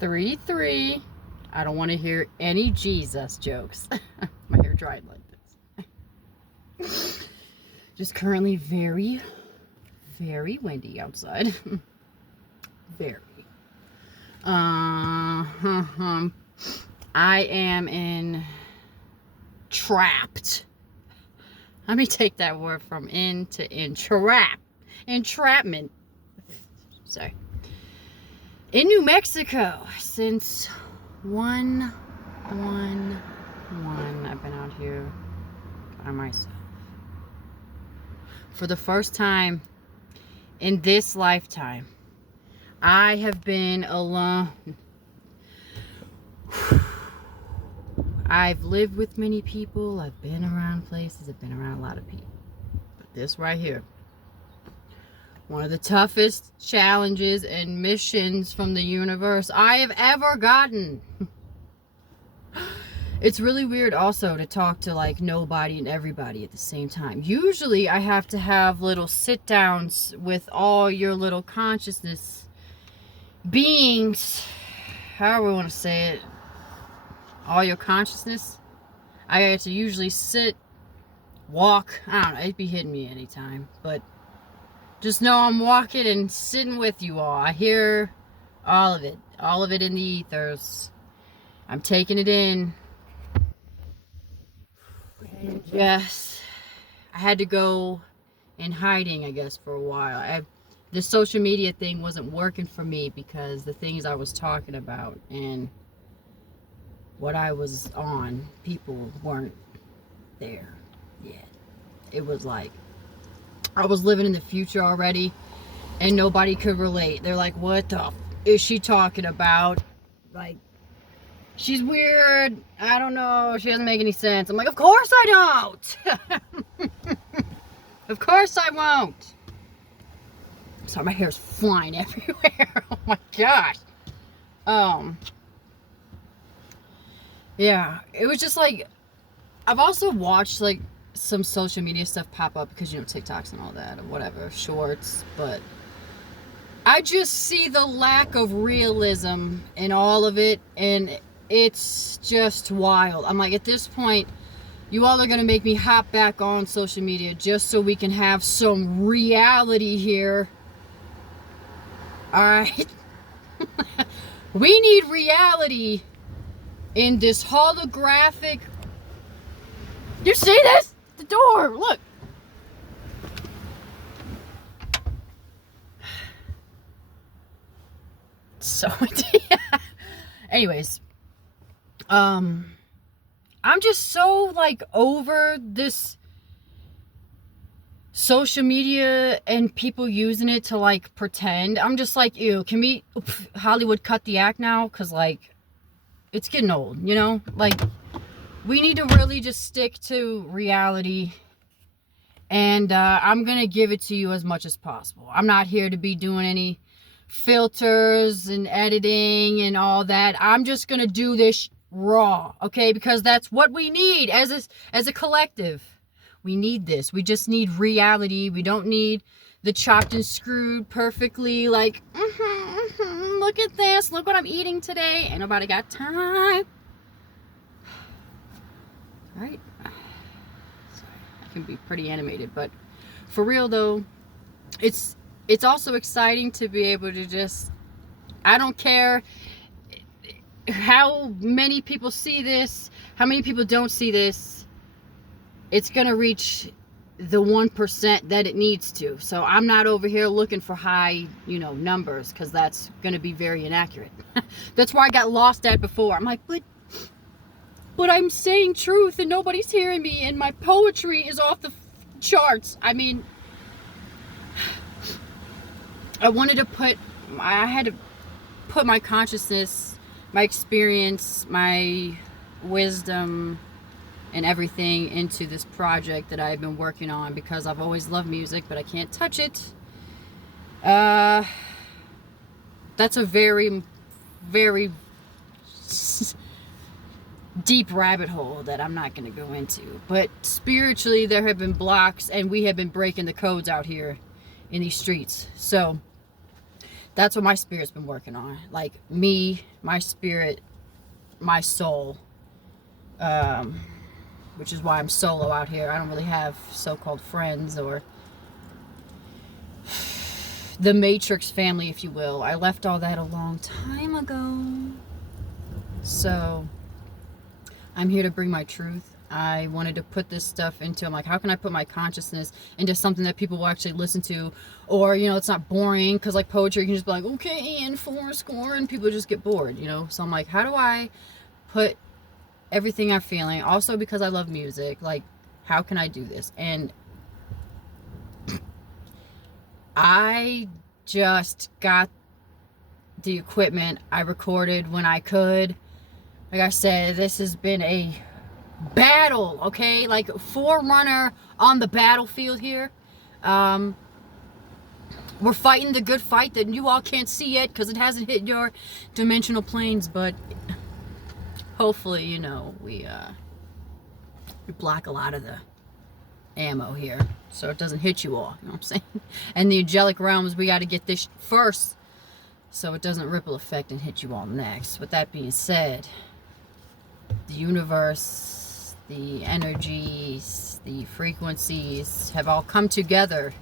3-3. I don't want to hear any Jesus jokes. My hair dried like this. Just currently very, very windy outside. Very. I am trapped. Let me take that word from in to entrapment. Sorry. In New Mexico since 1/1/1. I've been out here by myself. For the first time in this lifetime, I have been alone. I've lived with many people. I've been around places. I've been around a lot of people. But this right here, one of the toughest challenges and missions from the universe I have ever gotten. It's really weird also to talk to like nobody and everybody at the same time. Usually I have to have little sit downs with all your little consciousness beings, however we want to say it, all your consciousness. I had to usually sit, walk, I don't know, it'd be hitting me anytime, but just know I'm walking and sitting with you all. I hear all of it in the ethers. I'm taking it in. And yes, I had to go in hiding, I guess, for a while. The social media thing wasn't working for me because the things I was talking about and what I was on, people weren't there yet. It was like I was living in the future already and nobody could relate. They're like, what the is she talking about? Like, she's weird. I don't know. She doesn't make any sense. I'm like, of course I don't. Of course I won't. Sorry, my hair's flying everywhere. Oh my gosh. Yeah, it was just like, I've also watched like some social media stuff pop up because, you know, TikToks and all that or whatever, shorts, but I just see the lack of realism in all of it, and it's just wild. I'm like, at this point, you all are going to make me hop back on social media just so we can have some reality here. Alright? We need reality in this holographic. You see this? The door, look. So anyways, I'm just so like over this social media and people using it to like pretend. I'm just like, ew, can we Hollywood cut the act now? Cause like it's getting old, you know? Like, we need to really just stick to reality, and I'm gonna give it to you as much as possible. I'm not here to be doing any filters and editing and all that. I'm just gonna do this raw, okay? Because that's what we need as a collective. We need this. We just need reality. We don't need the chopped and screwed perfectly like, look at this, look what I'm eating today. Ain't nobody got time. Right? Sorry, I can be pretty animated, but for real though, it's also exciting to be able to just, I don't care how many people see this, how many people don't see this, it's gonna reach the 1% that it needs to. So I'm not over here looking for high, you know, numbers, because that's gonna be very inaccurate. That's why I got lost at before. I'm like, but I'm saying truth and nobody's hearing me, and my poetry is off the charts. I mean, I had to put my consciousness, my experience, my wisdom, and everything into this project that I've been working on, because I've always loved music, but I can't touch it. That's a very, very deep rabbit hole that I'm not going to go into. But spiritually, there have been blocks, and we have been breaking the codes out here in these streets. So That's what my spirit's been working on. Like me, my spirit, my soul. Which is why I'm solo out here. I don't really have so-called friends or the Matrix family, if you will. I left all that a long time ago. So I'm here to bring my truth. I wanted to put this stuff into, I'm like, how can I put my consciousness into something that people will actually listen to? Or, you know, it's not boring, because like poetry, you can just be like, okay, and 4 score, and people just get bored, you know? So I'm like, how do I put everything I'm feeling? Also because I love music, like, how can I do this? And I just got the equipment. I recorded when I could. Like I said, this has been a battle, okay? Like forerunner on the battlefield here. We're fighting the good fight that you all can't see yet because it hasn't hit your dimensional planes, but hopefully, you know, we block a lot of the ammo here so it doesn't hit you all, you know what I'm saying? And the angelic realms, we got to get this first so it doesn't ripple effect and hit you all next. With that being said, the universe, the energies, the frequencies have all come together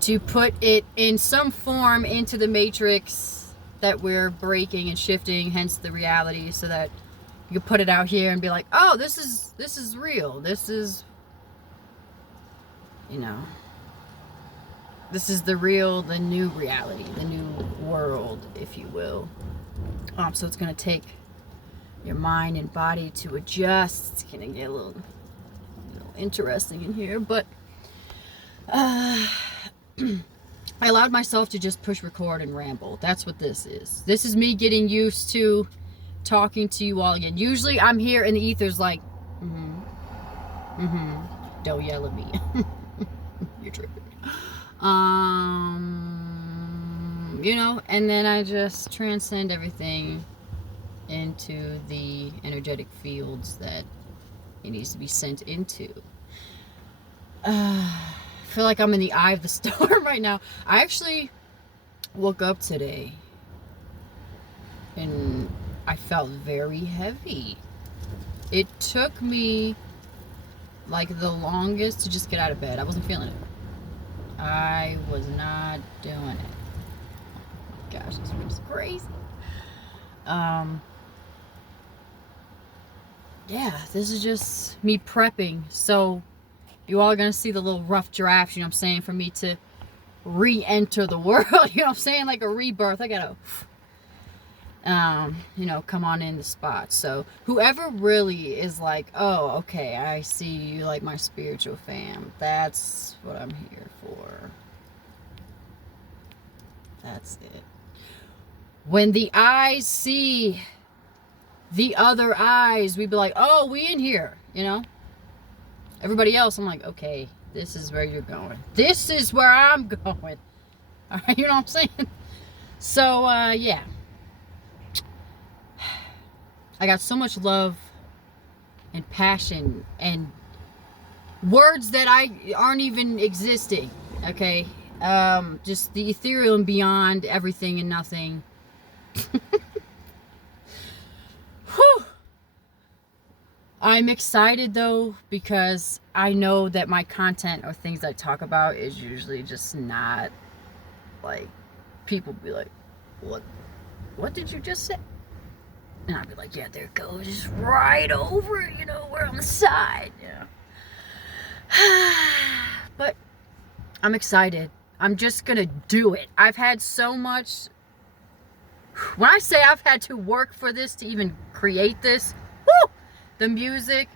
to put it in some form into the matrix that we're breaking and shifting, hence the reality, so that you can put it out here and be like, oh, this is real. This is, you know, this is the real, the new reality, the new world, if you will. So it's going to take your mind and body to adjust. It's going to get a little interesting in here, but I allowed myself to just push record and ramble. That's what this is. This is me getting used to talking to you all again. Usually I'm here in the ethers like, don't yell at me. You're tripping. You know, and then I just transcend everything into the energetic fields that it needs to be sent into. I feel like I'm in the eye of the storm right now. I actually woke up today and I felt very heavy. It took me like the longest to just get out of bed. I wasn't feeling it. I was not doing it. Gosh, this was crazy. Yeah, this is just me prepping. So you all are going to see the little rough drafts, you know what I'm saying, for me to re-enter the world, you know what I'm saying, like a rebirth. I gotta, you know, come on in the spot. So whoever really is like, oh, okay, I see you like my spiritual fam, that's what I'm here for. That's it. When the eyes see the other eyes, we be like, oh, we in here, you know? Everybody else, I'm like, okay, this is where you're going. This is where I'm going. All right, you know what I'm saying? So, yeah. I got so much love and passion and words that aren't even existing, okay? Just the ethereal and beyond, everything and nothing. Whew. I'm excited though, because I know that my content or things I talk about is usually just not like, people be like, what did you just say? And I'd be like, yeah, there it goes, just right over, you know, we're on the side, you know. But I'm excited. I'm just gonna do it. I've had so much, when I say I've had to work for this to even create this, woo! The music,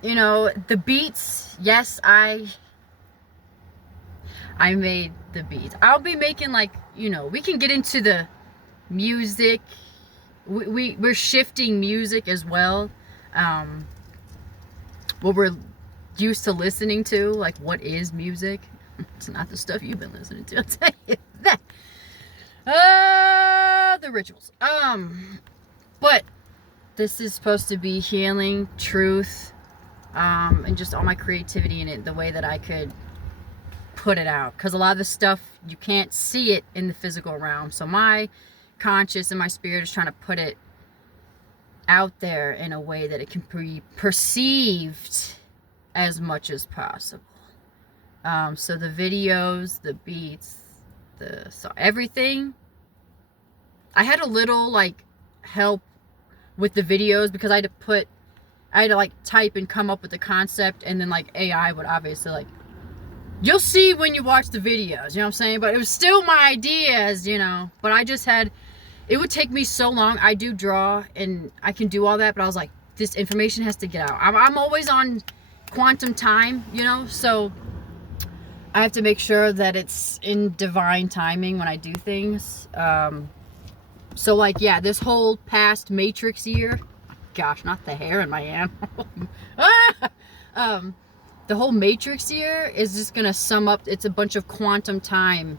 you know, the beats, yes, I made the beats. I'll be making, like, you know, we can get into the music. We're shifting music as well. What we're used to listening to, like, what is music? It's not the stuff you've been listening to, I'll tell you that. The rituals. But this is supposed to be healing, truth, and just all my creativity in it, the way that I could put it out, because a lot of the stuff you can't see it in the physical realm. So my conscious and my spirit is trying to put it out there in a way that it can be perceived as much as possible. So the videos, the beats, everything. I had a little like help with the videos because I had to like type and come up with the concept, and then like AI would obviously like, you'll see when you watch the videos, you know what I'm saying? But it was still my ideas, you know. But I just had, it would take me so long. I do draw and I can do all that, but I was like, this information has to get out. I'm always on quantum time, you know, so I have to make sure that it's in divine timing when I do things. So like, yeah, this whole past Matrix year, gosh, not the hair in my hand. The whole Matrix year is just gonna sum up, it's a bunch of quantum time.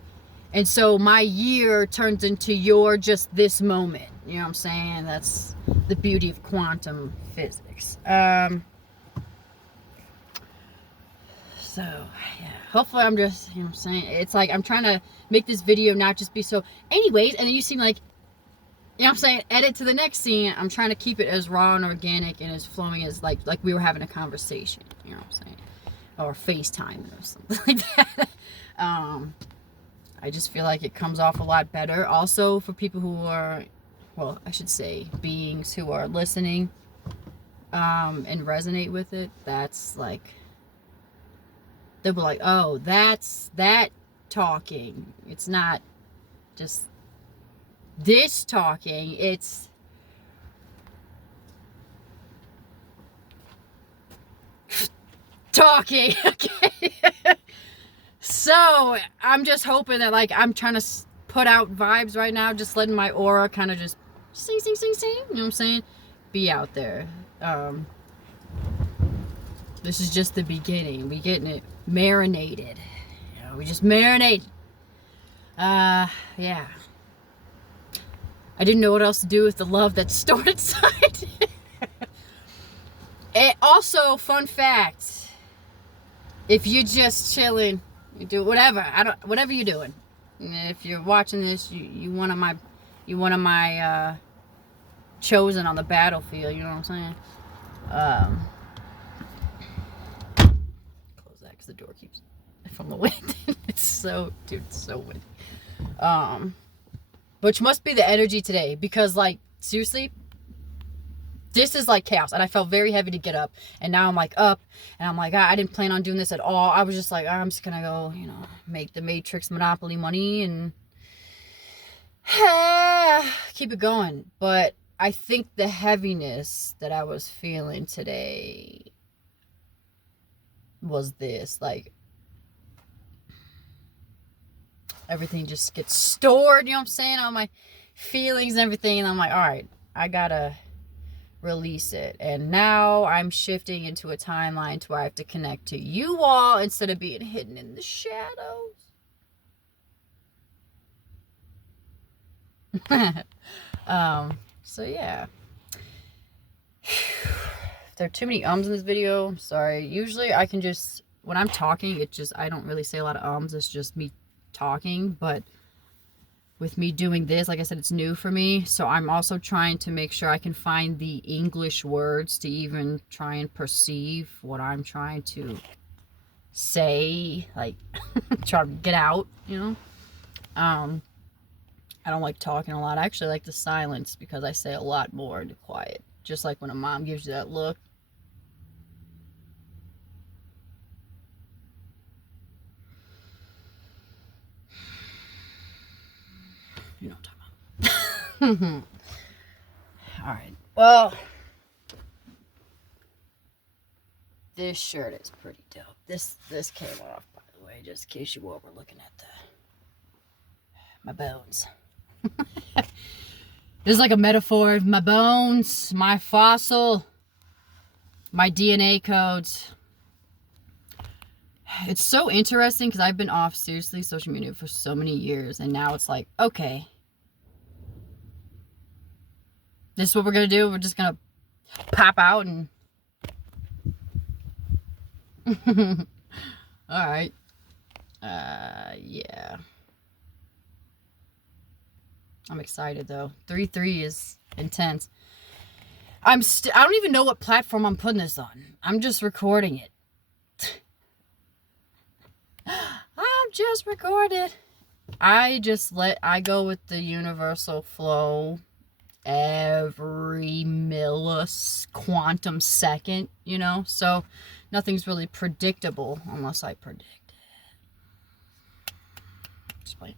And so my year turns into your just this moment. You know what I'm saying? That's the beauty of quantum physics. So, yeah. Hopefully I'm just, you know what I'm saying? It's like I'm trying to make this video not just be so, anyways, and then you seem like, you know what I'm saying, edit to the next scene. I'm trying to keep it as raw and organic and as flowing as like we were having a conversation, you know what I'm saying? Or FaceTime or something like that. I just feel like it comes off a lot better. Also for people who are, well, I should say beings who are listening and resonate with it, that's like, they'll be like, oh, that's that talking. It's not just this talking, it's talking. Okay. So I'm just hoping that like I'm trying to put out vibes right now, just letting my aura kind of just sing, you know what I'm saying, be out there. This is just the beginning. We getting it marinated, you know, we just marinate. Yeah, I didn't know what else to do with the love that's stored inside. And also, fun fact, if you're just chilling, you do whatever, whatever you're doing. If you're watching this, you one of my chosen on the battlefield, you know what I'm saying? Close that because the door keeps from the wind. It's so windy. Which must be the energy today, because like seriously, this is like chaos, and I felt very heavy to get up, and now I'm like up, and I'm like, I didn't plan on doing this at all. I was just like, I'm just gonna go, you know, make the Matrix Monopoly money and keep it going. But I think the heaviness that I was feeling today was this, like, everything just gets stored, you know what I'm saying, all my feelings and everything, and I'm like, all right, I gotta release it. And now I'm shifting into a timeline to where I have to connect to you all instead of being hidden in the shadows. So yeah. If there are too many ums in this video, I'm sorry. Usually I can just, when I'm talking, I don't really say a lot of ums. It's just me talking. But with me doing this, like I said, it's new for me. So I'm also trying to make sure I can find the English words to even try and perceive what I'm trying to say, like try to get out, you know. I don't like talking a lot. I actually like the silence because I say a lot more into quiet. Just like when a mom gives you that look. You know what I'm talking about. Alright. Well, this shirt is pretty dope. This came off, by the way, just in case you were looking at my bones. This is like a metaphor of my bones, my fossil, my DNA codes. It's so interesting because I've been off, seriously, social media for so many years, and now it's like, okay, this is what we're gonna do. We're just gonna pop out and all right. Yeah. I'm excited though. 3-3 is intense. I don't even know what platform I'm putting this on. I'm just recording it. I'm just recording. I go with the universal flow every quantum second, you know? So nothing's really predictable unless I predict it. Just play.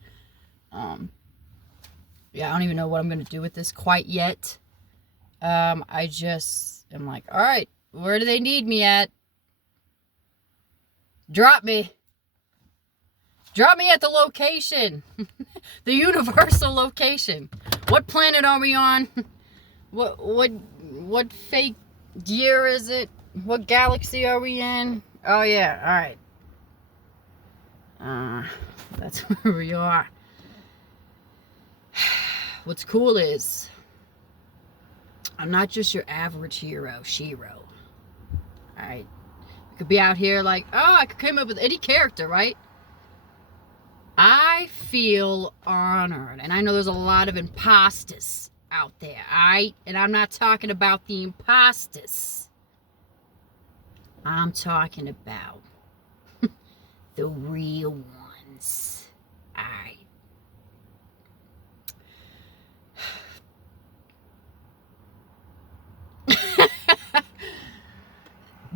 Yeah, I don't even know what I'm going to do with this quite yet. I just am like, all right, where do they need me at? Drop me. Drop me at the location. The universal location. What planet are we on? What fake year is it? What galaxy are we in? Oh yeah, alright. That's where we are. What's cool is I'm not just your average hero, Shiro. Alright. I could be out here like, oh, I could come up with any character, right? I feel honored, and I know there's a lot of imposters out there, alright? And I'm not talking about the imposters. I'm talking about the real ones, alright?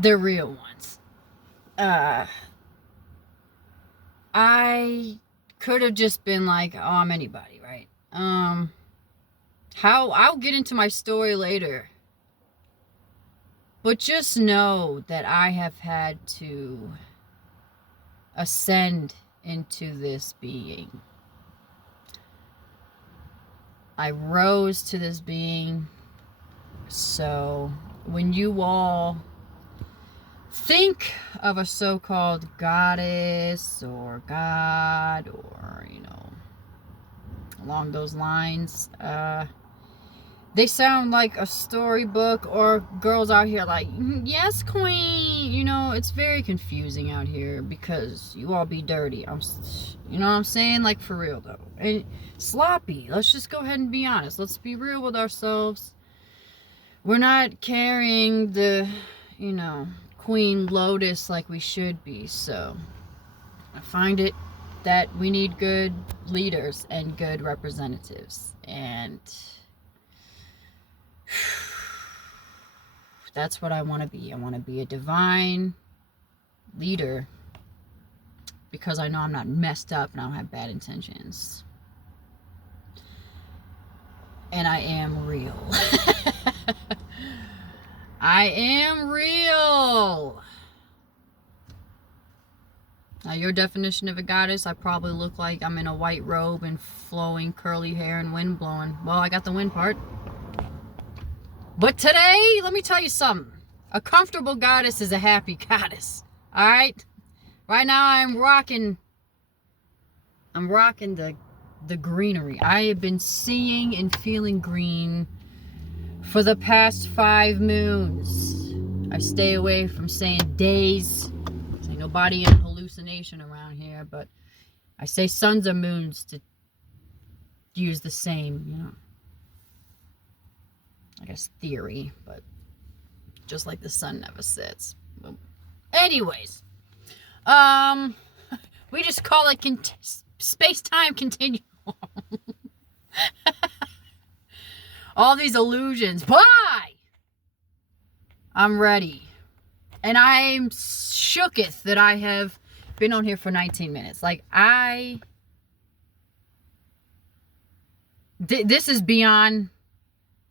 The real ones. I could have just been like, oh, I'm anybody, right? I'll get into my story later. But just know that I have had to ascend into this being. I rose to this being. So when you all think of a so-called goddess or god or, you know, along those lines, they sound like a storybook, or girls out here like, yes, queen. You know, it's very confusing out here because you all be dirty. You know what I'm saying? Like, for real though. And sloppy. Let's just go ahead and be honest. Let's be real with ourselves. We're not carrying the, you know, Queen Lotus like we should be. So I find it that we need good leaders and good representatives, and that's what I want to be. I want to be a divine leader because I know I'm not messed up and I don't have bad intentions. And I am real. I am real. Now, your definition of a goddess, I probably look like I'm in a white robe and flowing curly hair and wind blowing. Well, I got the wind part. But today, let me tell you something. A comfortable goddess is a happy goddess. Alright? Right now I'm rocking the greenery. I have been seeing and feeling green for the past 5 moons. I stay away from saying days. There's nobody in hallucination around here, but I say suns or moons to use the same, you know, I guess theory, but just like the sun never sets. Anyways, we just call it space-time continuum. All these illusions. Bye! I'm ready. And I'm shooketh that I have been on here for 19 minutes. Like, this is beyond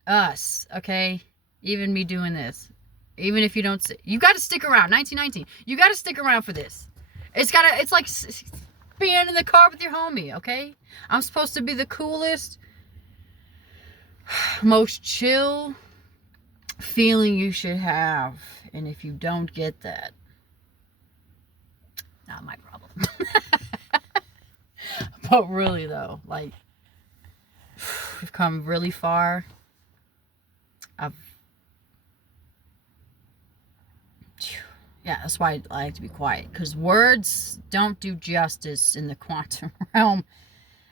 us, okay? Even me doing this. Even if you don't, you got to stick around. 1919. You got to stick around for this. It's like being in the car with your homie, okay? I'm supposed to be the coolest, most chill feeling you should have. And if you don't get that, not my problem. But really though, like, we've come really far. Yeah, that's why I like to be quiet, because words don't do justice in the quantum realm.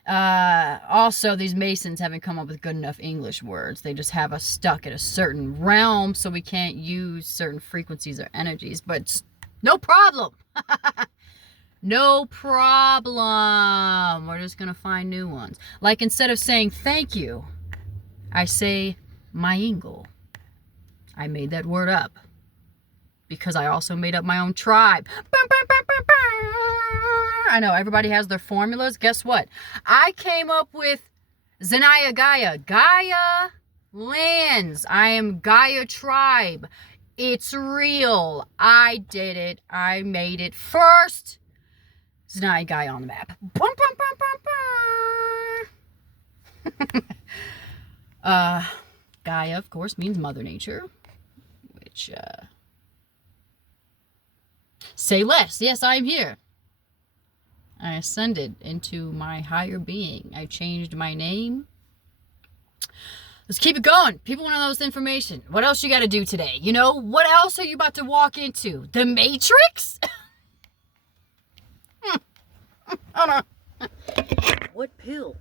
Also, these Masons haven't come up with good enough English words. They just have us stuck in a certain realm, so we can't use certain frequencies or energies. But no problem. No problem. We're just going to find new ones. Like, instead of saying thank you, I say my ingle. I made that word up because I also made up my own tribe. I know everybody has their formulas. Guess what? I came up with Zanaya Gaia. Gaia lands. I am Gaia tribe. It's real. I did it. I made it first. Zanaya Gaia on the map. Gaia, of course, means Mother Nature, which, say less. Yes, I am here. I ascended into my higher being. I changed my name. Let's keep it going. People want to know this information. What else you got to do today? You know, what else are you about to walk into? The Matrix? Oh no. What pill?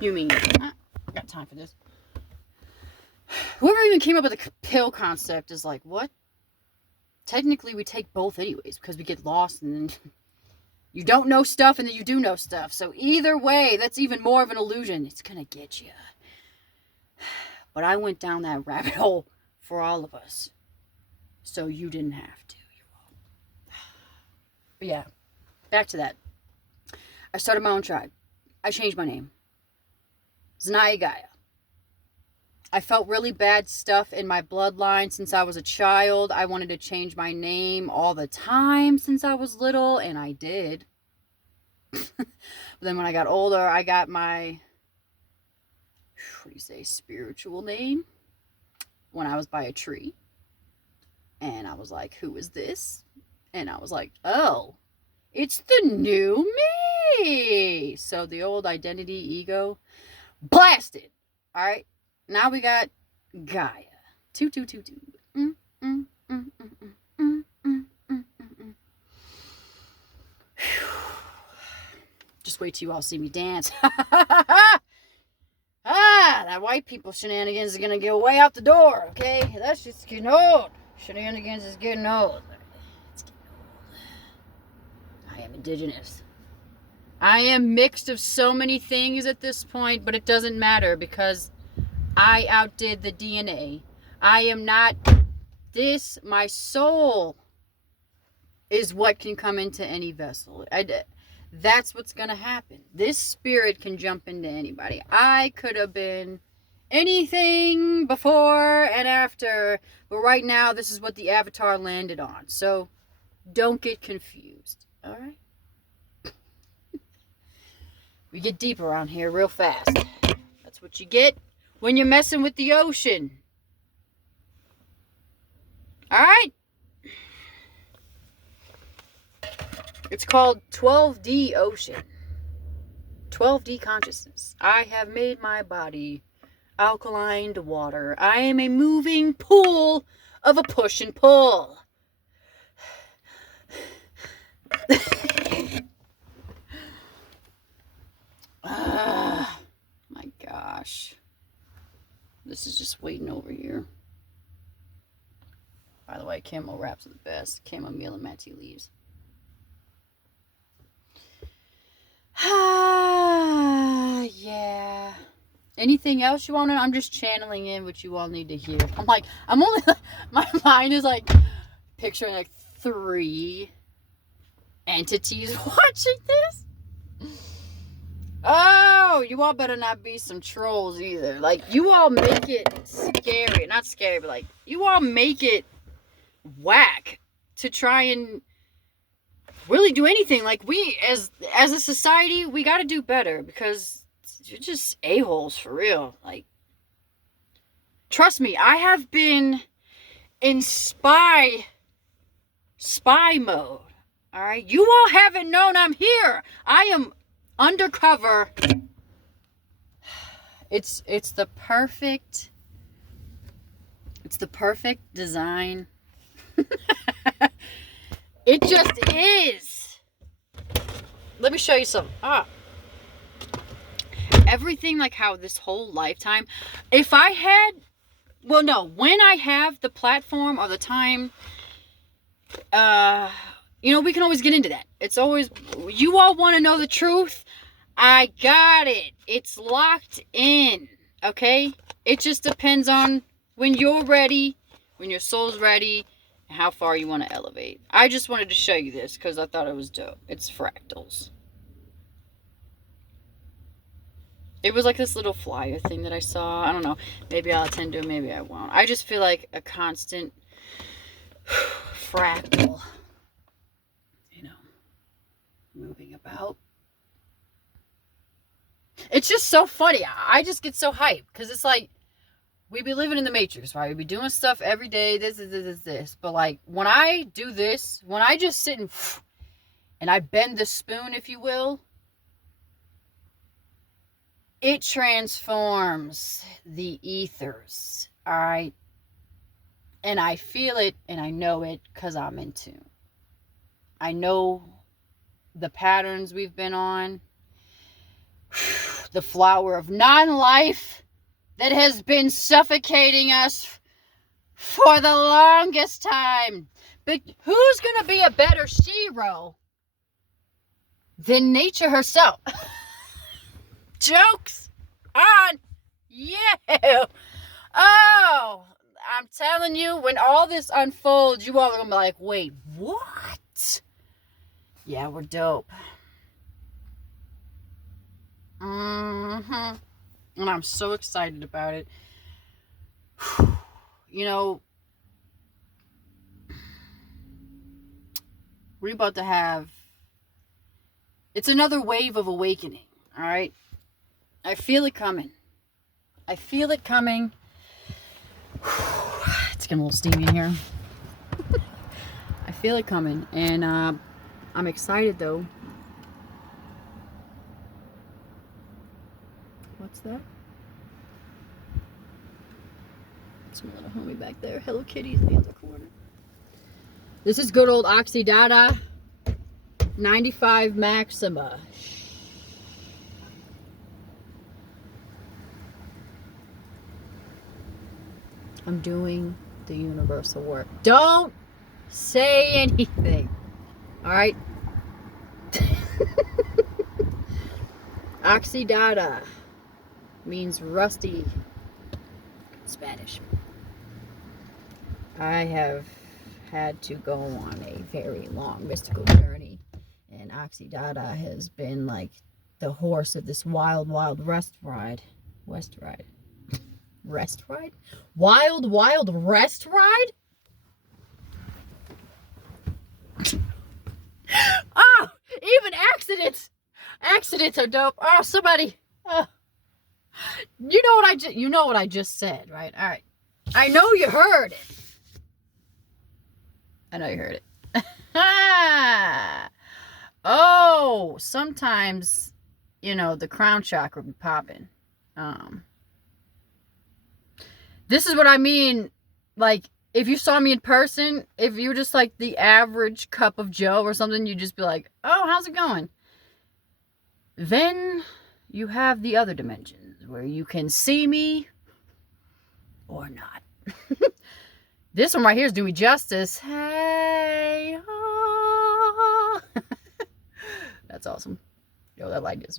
You mean, I got time for this. Whoever even came up with the pill concept is like, what? Technically, we take both anyways, because we get lost and then you don't know stuff and then you do know stuff. So either way, that's even more of an illusion. It's going to get you. But I went down that rabbit hole for all of us. So you didn't have to. You're welcome. But yeah, back to that. I started my own tribe. I changed my name. Zanaya Gaia. I felt really bad stuff in my bloodline since I was a child. I wanted to change my name all the time since I was little, and I did. But then when I got older, I got my, what do you say, spiritual name when I was by a tree. And I was like, who is this? And I was like, oh, it's the new me. So the old identity, ego, blasted. All right. Now we got Gaia. 2222. Just wait till you all see me dance. That white people shenanigans are gonna go way out the door, okay? That's just getting old. Shenanigans is getting old. It's getting old. I am indigenous. I am mixed of so many things at this point, but it doesn't matter because I outdid the DNA. I am not this. My soul is what can come into any vessel. That's what's going to happen. This spirit can jump into anybody. I could have been anything before and after, but right now this is what the avatar landed on. So don't get confused. All right? We get deep around here real fast. That's what you get when you're messing with the ocean. All right? It's called 12D ocean. 12D consciousness. I have made my body alkaline to water. I am a moving pool of a push and pull. My gosh. This is just waiting over here. By the way, camo wraps are the best. Chamomile and mat tea leaves. Yeah. Anything else you want to know? I'm just channeling in what you all need to hear. I'm only, my mind is like picturing like 3 entities watching this. Oh, you all better not be some trolls either. Like, you all make it scary. Not scary, but like, you all make it whack to try and really do anything. Like, we, as a society, we got to do better because you're just a-holes for real. Like, trust me, I have been in spy mode. All right, you all haven't known I'm here. I am undercover It's the perfect design. It just is. Let me show you some. Everything, like how this whole lifetime, if I had, well, no, when I have the platform or the time, we can always get into that. It's always, you all want to know the truth. I got it. It's locked in. Okay? It just depends on when you're ready, when your soul's ready, and how far you want to elevate. I just wanted to show you this because I thought it was dope. It's fractals. It was like this little flyer thing that I saw. I don't know. Maybe I'll attend to it. Maybe I won't. I just feel like a constant fractal, moving about. It's just so funny. I just get so hyped because it's like we be living in the Matrix, right? We be doing stuff every day. This. But like when I do this, when I just sit and I bend the spoon, if you will, it transforms the ethers. All right. And I feel it and I know it because I'm in tune. I know the patterns we've been on. The flower of non-life that has been suffocating us for the longest time. But who's going to be a better Shiro than nature herself? Jokes on you. Oh, I'm telling you, when all this unfolds, you all are going to be like, wait, what? Yeah, we're dope. And I'm so excited about it. We're about to have, it's another wave of awakening, all right? I feel it coming. It's getting a little steamy in here. I feel it coming, and I'm excited, though. What's that? It's my little homie back there. Hello Kitty's in the other corner. This is good old Oxydata 95 Maxima. I'm doing the universal work. Don't say anything. All right? Oxydata means rusty in Spanish. I have had to go on a very long mystical journey, and Oxydata has been like the horse of this wild rest ride. Wild rest ride? Oh, even accidents are dope. Oh, somebody, you know what I just said, right? All right, I know you heard it. Oh, sometimes, the crown chakra be popping. This is what I mean. Like, if you saw me in person, if you were just like the average cup of Joe or something, you'd just be like, oh, how's it going? Then you have the other dimensions where you can see me or not. This one right here is doing me justice. Hey, oh. That's awesome. Yo, that light is.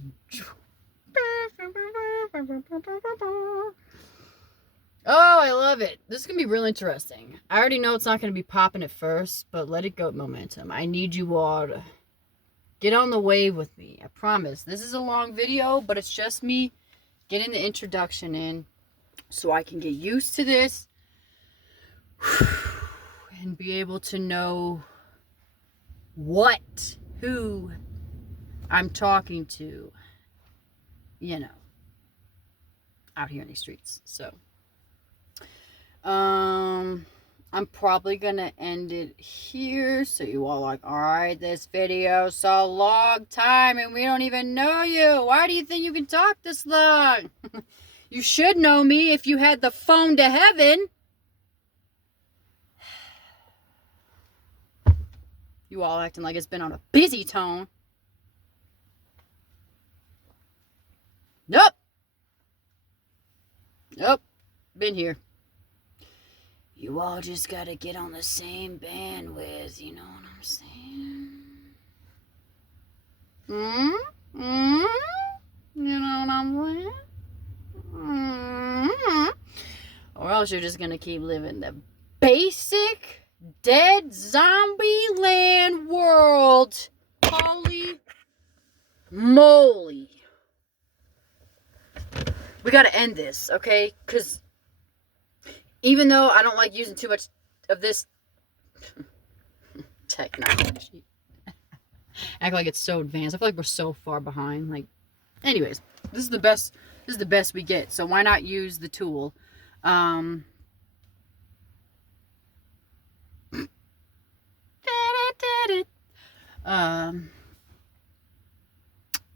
Oh, I love it. This is going to be real interesting. I already know it's not going to be popping at first, but let it go momentum. I need you all to get on the wave with me. I promise. This is a long video, but it's just me getting the introduction in so I can get used to this and be able to know who I'm talking to, out here in these streets. So, I'm probably gonna end it here, so you all like, alright, this video's so long time and we don't even know you. Why do you think you can talk this long? You should know me if you had the phone to heaven. You all acting like it's been on a busy tone. Nope. Nope. Been here. You all just gotta get on the same bandwidth, you know what I'm saying? You know what I'm saying? Or else you're just gonna keep living the basic dead zombie land world. Holy moly. We gotta end this, okay? Because even though I don't like using too much of this technology, act like it's so advanced. I feel like we're so far behind. Like, anyways, this is the best. This is the best we get. So why not use the tool?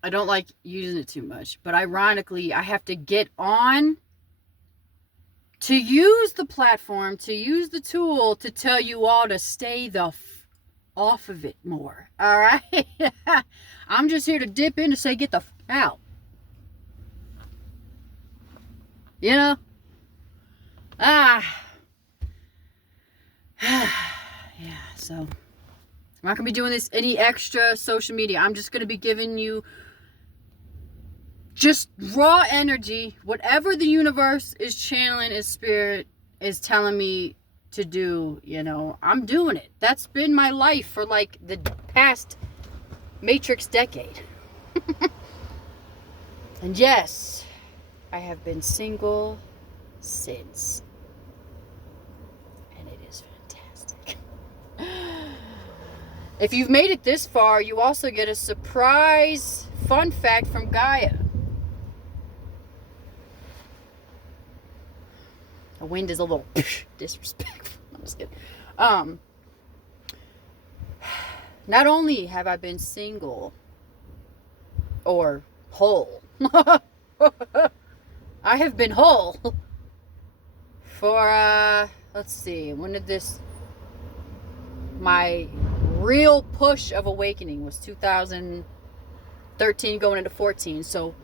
I don't like using it too much, but ironically, I have to get on to use the platform, to use the tool to tell you all to stay the off of it more. All right? I'm just here to dip in to say get the out. You know? Yeah, so I'm not going to be doing this any extra social media. I'm just going to be giving you just raw energy, whatever the universe is channeling, its spirit is telling me to do, you know, I'm doing it. That's been my life for like the past Matrix decade. And yes, I have been single since. And it is fantastic. If you've made it this far, you also get a surprise fun fact from Gaia. The wind is a little disrespectful. I'm just kidding. Not only have I been single or whole, I have been whole for, let's see, when did this, my real push of awakening was 2013 going into 14. So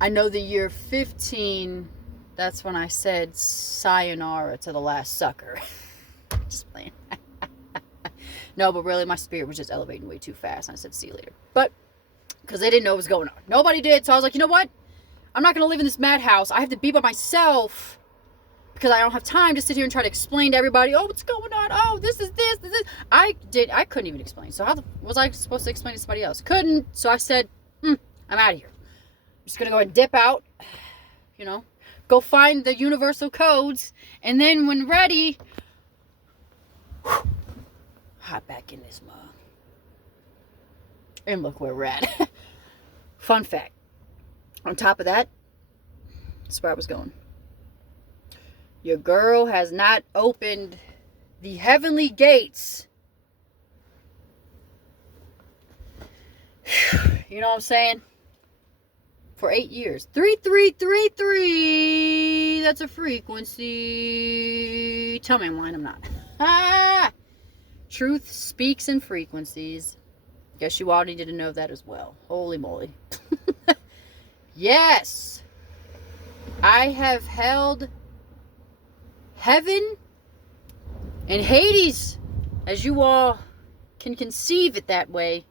I know the year 15, that's when I said sayonara to the last sucker. Just playing. No, but really my spirit was just elevating way too fast. And I said, see you later. But, because they didn't know what was going on. Nobody did. So I was like, you know what? I'm not going to live in this madhouse. I have to be by myself. Because I don't have time to sit here and try to explain to everybody, oh, what's going on? Oh, this is this. I couldn't even explain. So how was I supposed to explain to somebody else? Couldn't. So I said, I'm out of here. I'm just going to go and dip out. You know. Go find the universal codes, and then when ready, hop back in this mug. And look where we're at. Fun fact. On top of that, that's where I was going. Your girl has not opened the heavenly gates. You know what I'm saying? For 8 years. 3333. That's a frequency. Tell me I'm lying. I'm not. Truth speaks in frequencies. Guess you all needed to know that as well. Holy moly. Yes. I have held heaven and Hades, as you all can conceive it that way.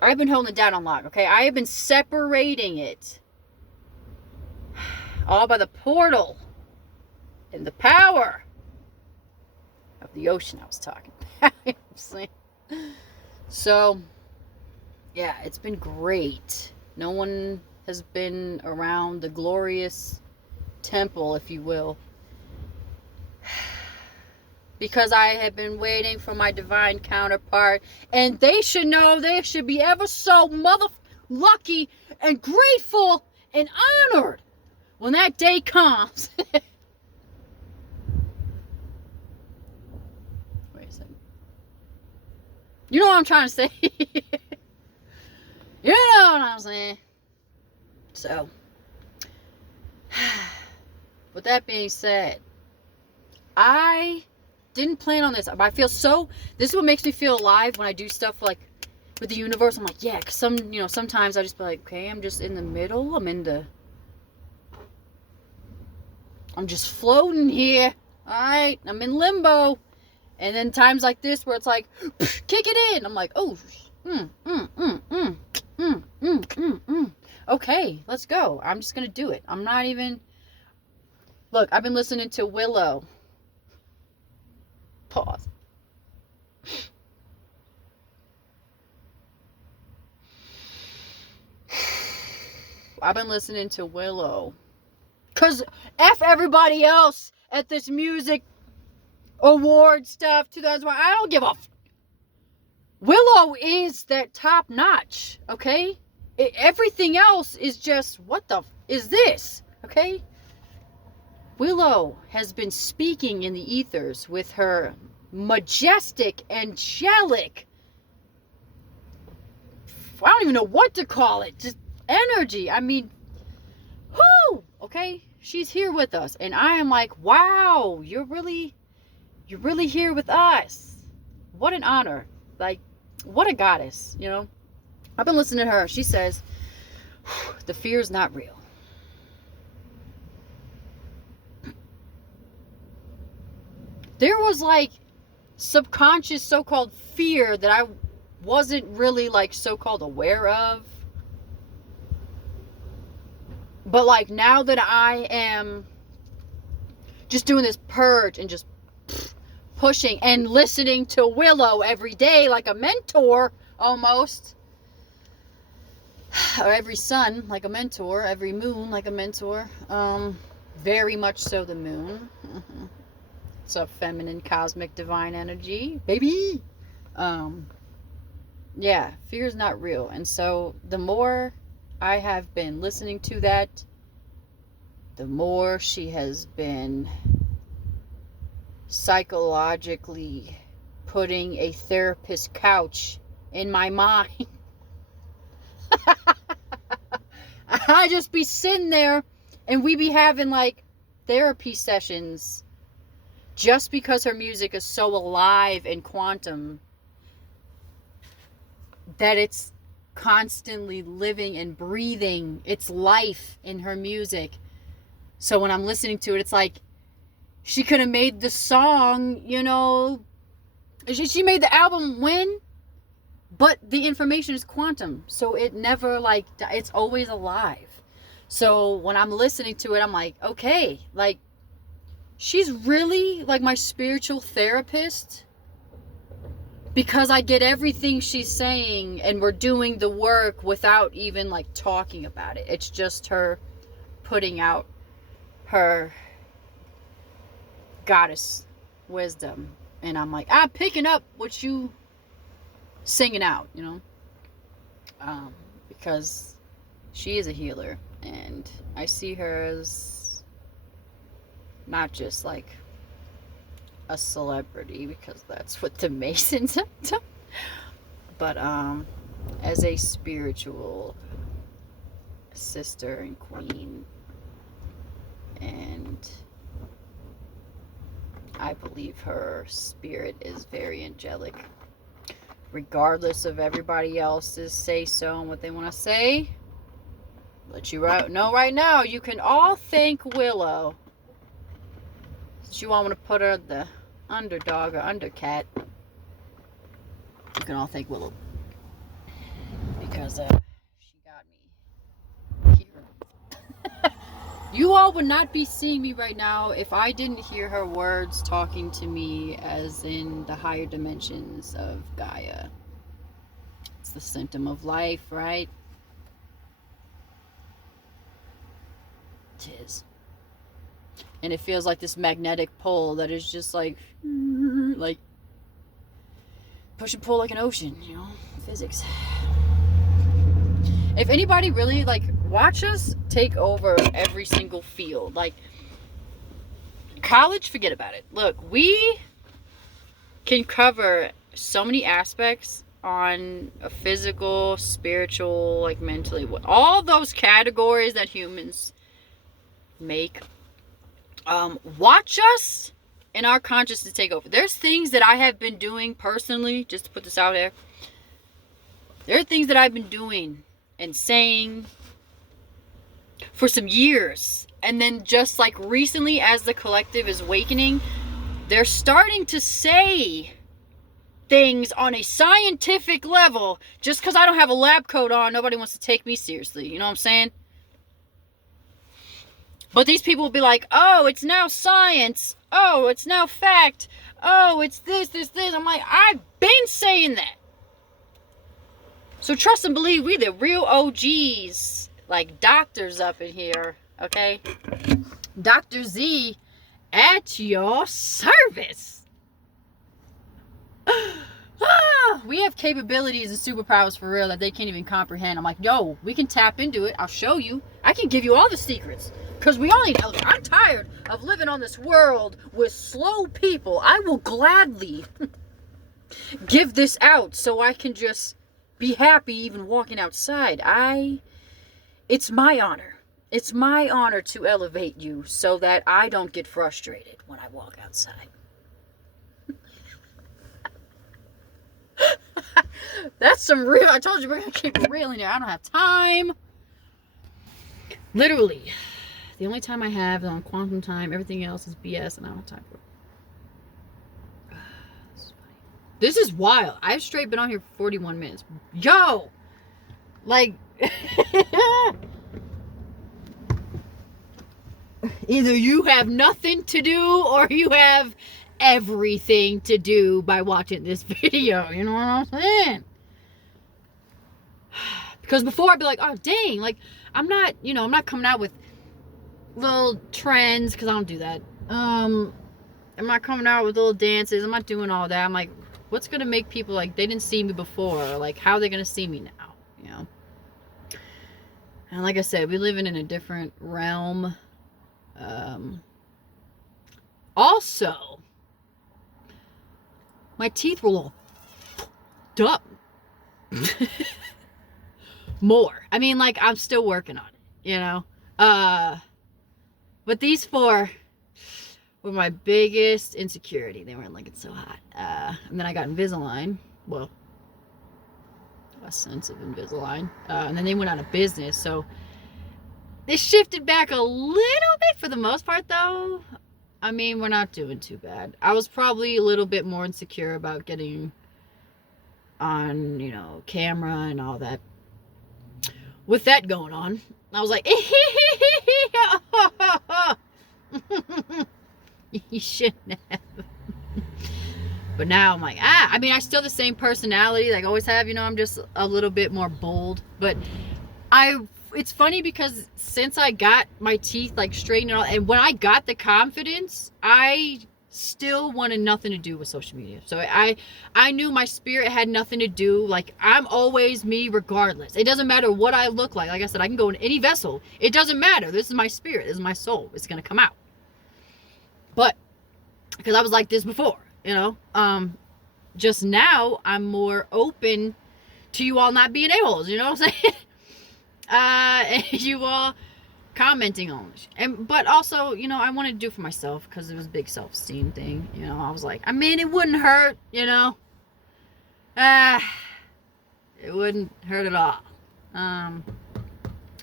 I've been holding it down on lock, okay? I have been separating it. All by the portal and the power of the ocean I was talking about. So, yeah, it's been great. No one has been around the glorious temple, if you will. Because I have been waiting for my divine counterpart. And they should know, they should be ever so lucky and grateful and honored when that day comes. Wait a second. You know what I'm trying to say? You know what I'm saying? So, with that being said, I didn't plan on this, but I feel so, this is what makes me feel alive when I do stuff like with the universe. I'm like, yeah, because sometimes I just be like, okay, I'm just in the middle. I'm just floating here. All right, I'm in limbo. And then times like this where it's like, kick it in. I'm like, oh, okay, let's go. I'm just going to do it. I'm not even, look, I've been listening to Willow. Pause. I've been listening to Willow. Because F everybody else at this music award stuff, 2001. I don't give a Willow is that top notch, okay? Everything else is just, what the is this, okay? Willow has been speaking in the ethers with her majestic, angelic, I don't even know what to call it, just energy. I mean, whoo, okay? She's here with us. And I am like, wow, you're really here with us. What an honor. Like, what a goddess, you know? I've been listening to her. She says, the fear is not real. There was like subconscious so-called fear that I wasn't really like so-called aware of. But like now that I am just doing this purge and just pushing and listening to Willow every day like a mentor almost, or every sun like a mentor, every moon like a mentor, very much so the moon. It's a feminine cosmic divine energy, baby. Yeah, fear is not real. And so the more I have been listening to that, the more she has been psychologically putting a therapist couch in my mind. I just be sitting there and we be having like therapy sessions just because her music is so alive and quantum that it's constantly living and breathing its life in her music. So when I'm listening to it, it's like she could have made the song, you know, she made the album when, but the information is quantum. So it never like, it's always alive. So when I'm listening to it, I'm like, okay, like she's really like my spiritual therapist. Because I get everything she's saying and we're doing the work without even like talking about it. It's just her putting out her goddess wisdom. And I'm like, I'm picking up what you singing out, you know? Because she is a healer. And I see her as not just like a celebrity, because that's what the Masons have done, but as a spiritual sister and queen. And I believe her spirit is very angelic, regardless of everybody else's say so and what they want to say. Let you know right now, you can all thank Willow. Since you all want to put her the underdog or undercat, you can all thank Willow. Because she got me here. You all would not be seeing me right now if I didn't hear her words talking to me as in the higher dimensions of Gaia. It's the symptom of life, right? Tis. And it feels like this magnetic pole that is just like push and pull like an ocean, you know, physics. If anybody really like watch us take over every single field, like college, forget about it. Look, we can cover so many aspects on a physical, spiritual, like mentally, all those categories that humans make. Watch us and our consciousness take over. There's things that I have been doing personally, just to put this out there. There are things that I've been doing and saying for some years. And then just like recently, as the collective is awakening, they're starting to say things on a scientific level. Just because I don't have a lab coat on, nobody wants to take me seriously. You know what I'm saying? But these people will be like, oh, it's now science. Oh, it's now fact. Oh, it's this. I'm like, I've been saying that. So trust and believe, we the real OGs. Like doctors up in here, okay? Dr. Z at your service. We have capabilities and superpowers for real that they can't even comprehend. I'm like, yo, we can tap into it. I'll show you. I can give you all the secrets. Because we all need help. I'm tired of living on this world with slow people. I will gladly give this out so I can just be happy even walking outside. It's my honor. It's my honor to elevate you so that I don't get frustrated when I walk outside. That's some real, I told you we're going to keep it real in here. I don't have time. Literally. The only time I have is on quantum time. Everything else is BS and I don't have time for it. This is wild. I've straight been on here for 41 minutes. Yo! Like... Either you have nothing to do or you have everything to do by watching this video. You know what I'm saying? Because before I'd be like, oh, dang. Like, I'm not coming out with little trends because I don't do that. I'm not coming out with little dances. I'm not doing all that. I'm like, what's gonna make people like they didn't see me before? Like, how are they gonna see me now? You know. And like I said, we living in a different realm. Also, my teeth were a little up. More. I mean, like, I'm still working on it, you know. But these four were my biggest insecurity. They weren't looking so hot. And then I got Invisalign. Well, a sense of Invisalign. And then they went out of business. So they shifted back a little bit for the most part, though. I mean, we're not doing too bad. I was probably a little bit more insecure about getting on, you know, camera and all that. With that going on, I was like, you shouldn't have. But now I'm like, I mean, I still have the same personality like I always have, you know, I'm just a little bit more bold. But it's funny because since I got my teeth like straightened out, and when I got the confidence, I still wanted nothing to do with social media. So I knew my spirit had nothing to do. Like, I'm always me regardless. It doesn't matter what I look like. Like I said, I can go in any vessel. It doesn't matter. This is my spirit. This is my soul. It's going to come out. But because I was like this before, you know, just now I'm more open to you all not being a-holes, you know what I'm saying? And you all commenting on it. But also, you know, I wanted to do it for myself because it was a big self-esteem thing. You know, I was like, I mean, it wouldn't hurt, you know. It wouldn't hurt at all.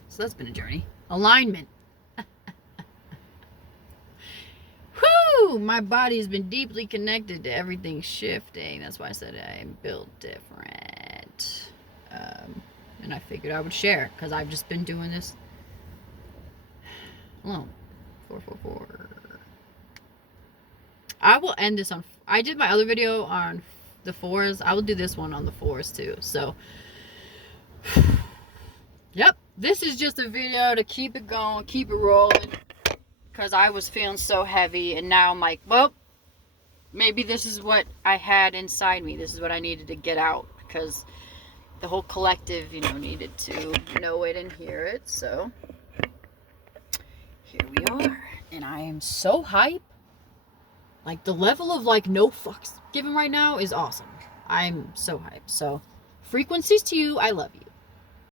So that's been a journey. Alignment. Whew, my body's been deeply connected to everything shifting. That's why I said I'm built different. And I figured I would share because I've just been doing this alone. 444. I will end this on. I did my other video on the fours. I will do this one on the fours too. So, yep. This is just a video to keep it going, keep it rolling. Because I was feeling so heavy, and now I'm like, well, maybe this is what I had inside me. This is what I needed to get out. Because the whole collective, you know, needed to know it and hear it. So here we are. And I am so hype. Like, the level of, like, no fucks given right now is awesome. I'm so hyped. So, frequencies to you. I love you.